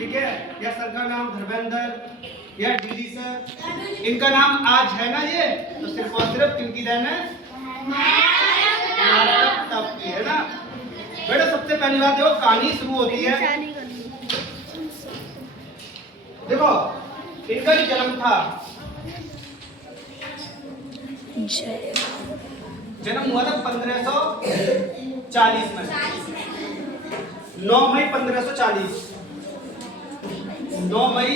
ठीक है, या सर का नाम धर्मेंद्र या डीडी सर, इनका नाम आज है ना ये, तो सिर्फ और सिर्फ किनकी देन है? महाराणा प्रताप की, है ना। बेटा सबसे पहली बात देखो, कहानी शुरू होती है, देखो इनका जो जन्म था, जन्म हुआ था 1540 में, 9 मई 1540, 9 मई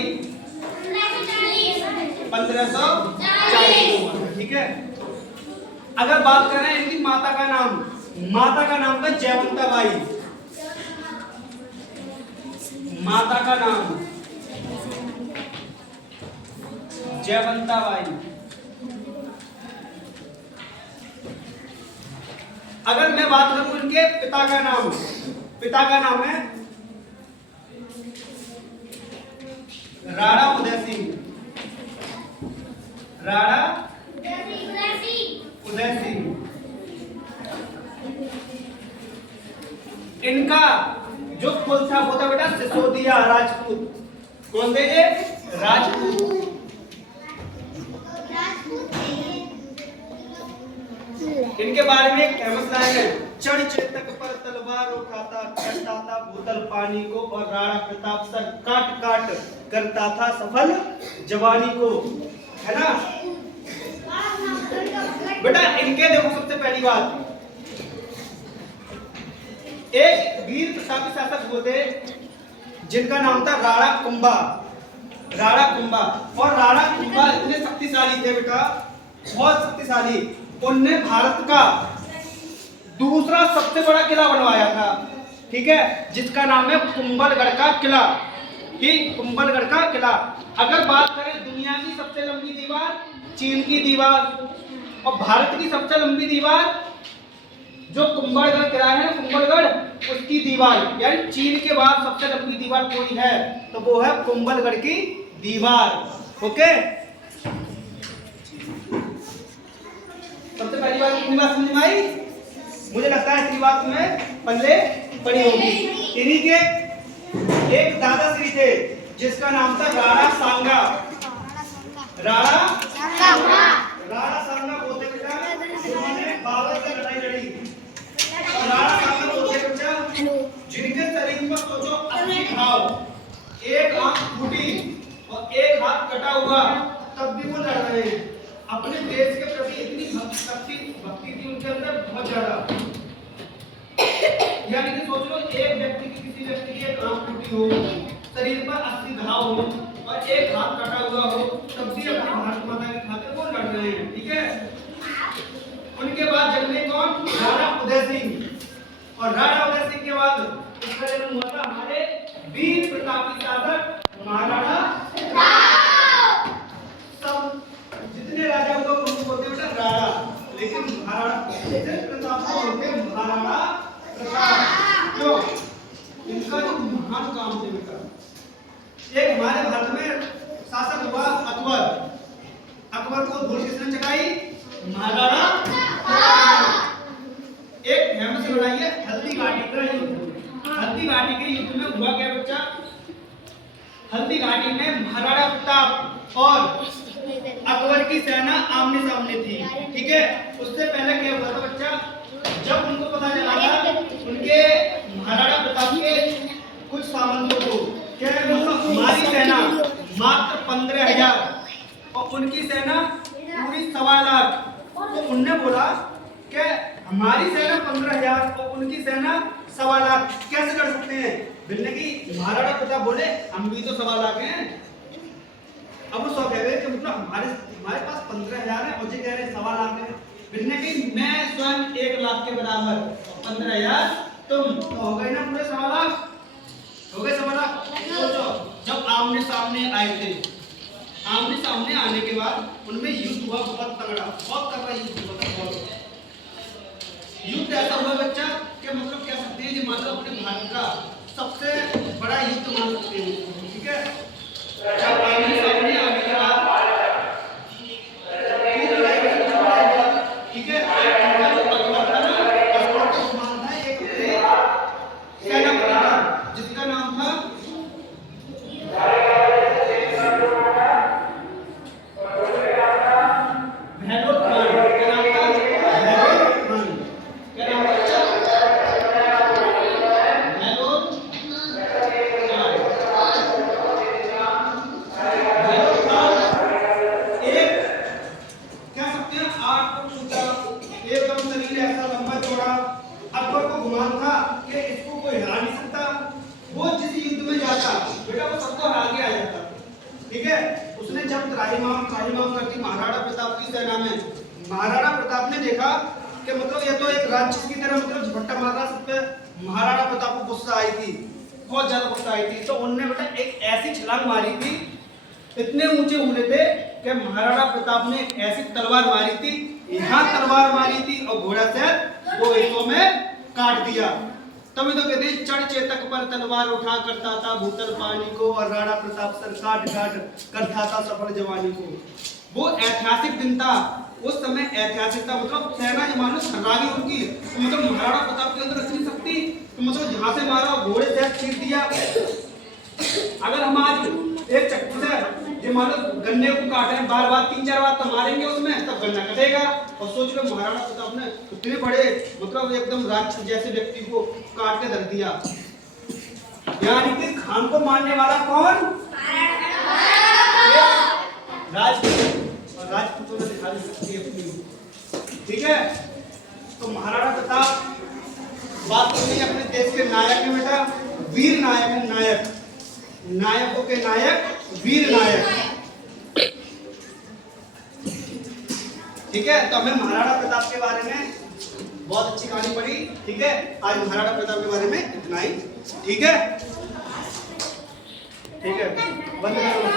1540 को, ठीक है। अगर बात करें इनकी माता का नाम, माता का नाम था जयवंता बाई, माता का नाम जयवंता बाई। अगर मैं बात करूं इनके पिता का नाम, पिता का नाम है राणा उदय सिंह, राणा उदय सिंह। इनका जो कुल था वो था बेटा सिसोदिया राजपूत। कौन थे ये? राजपूत। इनके बारे में एक फेमस लाइन है, चढ़ चेतक पर तलवार उठाता, करता था भूतल पानी को, और राणा प्रताप सर काट काट करता था सफल जवानी को, है ना। बेटा इनके देखो सबसे पहली बात, एक वीर प्रतापी शासक हुए थे जिनका नाम था राणा कुंभा, राणा कुंभा। और राणा कुंभा इतने शक्तिशाली थे बेटा, बहुत शक्तिशाली। उनने भारत का दूसरा सबसे बड़ा किला बनवाया था, ठीक है, जिसका नाम है कुंभलगढ़ का किला, ठीक, कुंभलगढ़ का किला। अगर बात करें दुनिया की सबसे लंबी दीवार, चीन की दीवार, और भारत की सबसे लंबी दीवार जो कुंभलगढ़ किला है, कुंभलगढ़, उसकी दीवार, यानी चीन के बाद सबसे लंबी दीवार कोई है तो वो है कुंभलगढ़ की दीवार। ओके, सबसे पहली बात कितनी बात समझ में आई? मुझे लगता है इतनी बात तुम्हें पहले पढ़ी होगी। इन्हीं के एक दादाश्री थे जिसका नाम था राणा सांगा, राणा सांगा बोलते बेटा, उन्होंने बाबर से लड़ाई लड़ी। राणा सांगा बोलते बेटा जिनके शरीर पर सोचो 80 घाव, एक आंख फूटी और एक हाथ कटा हुआ, तब भी वो लड़ रहे हैं। अपने देश के प्रति इतनी भक्ति थी उनके अंदर बहुत ज्यादा। यानी कि सोच लो, एक व्यक्ति की, किसी व्यक्ति की एक आंख टूटी हो, शरीर पर 80 घाव हो और एक हाथ कटा हुआ हो, तब भी अपनी भारत माता की खातिर वो लड़ रहे हैं, ठीक है। उनके बाद जन्मे कौन? राणा उदय सिंह। और राणा उदय सिंह के बाद इसका जन्म हुआ था हमारे वीर प्रतापी शासक महाराणा प्रताप। सब जितने राजा हुआ उनको बोलते बेटा राणा, लेकिन महाराणा प्रताप को बोलते महाराणा प्रताप। क्यों? इनका जो महान काम थे बेटा, एक हमारे भारत में शासक हुआ अकबर, अकबर को धूल किसने चढ़ाई? महाराणा। एक फेमस लड़ाई है हल्दी घाटी का युद्ध। हल्दी घाटी के युद्ध में हुआ क्या बच्चा? हल्दी घाटी में महाराणा प्रताप और अकबर की सेना आमने सामने थी, ठीक है। उससे पहले क्या हुआ था बच्चा? जब उनको पता चला था उनके महाराणा प्रताप के कुछ सामंतों को, क्या हमारी सेना मात्र 15,000 और उनकी सेना पूरी 1.25 लाख, तो उनने बोला कि हमारी सेना 15,000 और उनकी सेना 1.25 लाख कैसे कर सकते हैं? बोलने की महाराणा प्रताप बोले हम भी तो 1.25 लाख हैं। अब वो सब कह रहे कि मतलब हमारे पास 15,000 है और जी कह रहे 1.25 लाख है। बोलने की मैं स्वयं 1 लाख के बराबर, 15,000 तुम, तो हो गए ना पूरे 1.25 लाख, हो गए 1.25 लाख। सोचो जब आमने सामने आए थे, आमने सामने आने के बाद उनमें युद्ध हुआ बहुत तगड़ा, बहुत तगड़ा युद्ध हुआ, बहुत युद्ध ऐसा हुआ बच्चा कि मतलब कह सकते हैं कि मतलब अपने भारत का सबसे बड़ा युद्ध मान सकते हैं, ठीक है। जब आमने सामने आने के बाद ठीक है, उनका जो अकबर था ना, अकबर को मान था एक सेनापति था जिसका नाम था बेटा वो सबको हरा के आ जाता। ठीक है, उसने जब त्राहिमाम करती महाराणा प्रताप की सेना में, महाराणा प्रताप ने देखा कि मतलब ये तो एक राक्षस की तरह मतलब झपट्टा मार रहा सब पे। महाराणा प्रताप को गुस्सा आई थी, बहुत ज्यादा गुस्सा आई थी, तो उन्होंने बेटा एक ऐसी छलांग मारी थी, इतने ऊंचे उड़े थे कि महाराणा प्रताप ने एक ऐसी तलवार मारी थी, यहाँ तलवार मारी थी और घोड़ा से दो हिस्सों में काट दिया। तभी तो कहते हैं चढ़ चेतक पर तलवार उठा करता था भूतल पानी को, और राणा प्रताप सर काट काट करता था सफल जवानी को। वो ऐतिहासिक दिन था, उस समय ऐतिहासिक था, मतलब सेना जमाने हरागी उनकी, तो मतलब महाराणा प्रताप के अंदर इतनी शक्ति, तो मतलब जहां से मारा घोड़े से चीर दिया। अगर हम आज एक चक्कू से ये मानो गन्ने को काट रहे हैं, बार बार 3-4 बार तो मारेंगे उसमें, तब गन्ना कटेगा। और सोच लो महाराणा प्रताप ने इतने बड़े मतलब एकदम राक्षस जैसे व्यक्ति को काट के धर दिया। यानी कि खान को मारने वाला कौन? राजपूतों ने दिखा दी सकती अपनी। ठीक है, तो महाराणा प्रताप बात करते हैं अपने देश के नायक है बेटा, वीर नायक है, नायक, नायकों के नायक, वीर नायक। ठीक है, तो हमें महाराणा प्रताप के बारे में बहुत अच्छी कहानी पढ़ी। ठीक है, आज महाराणा प्रताप के बारे में इतना ही। ठीक है, ठीक है, बंद करो।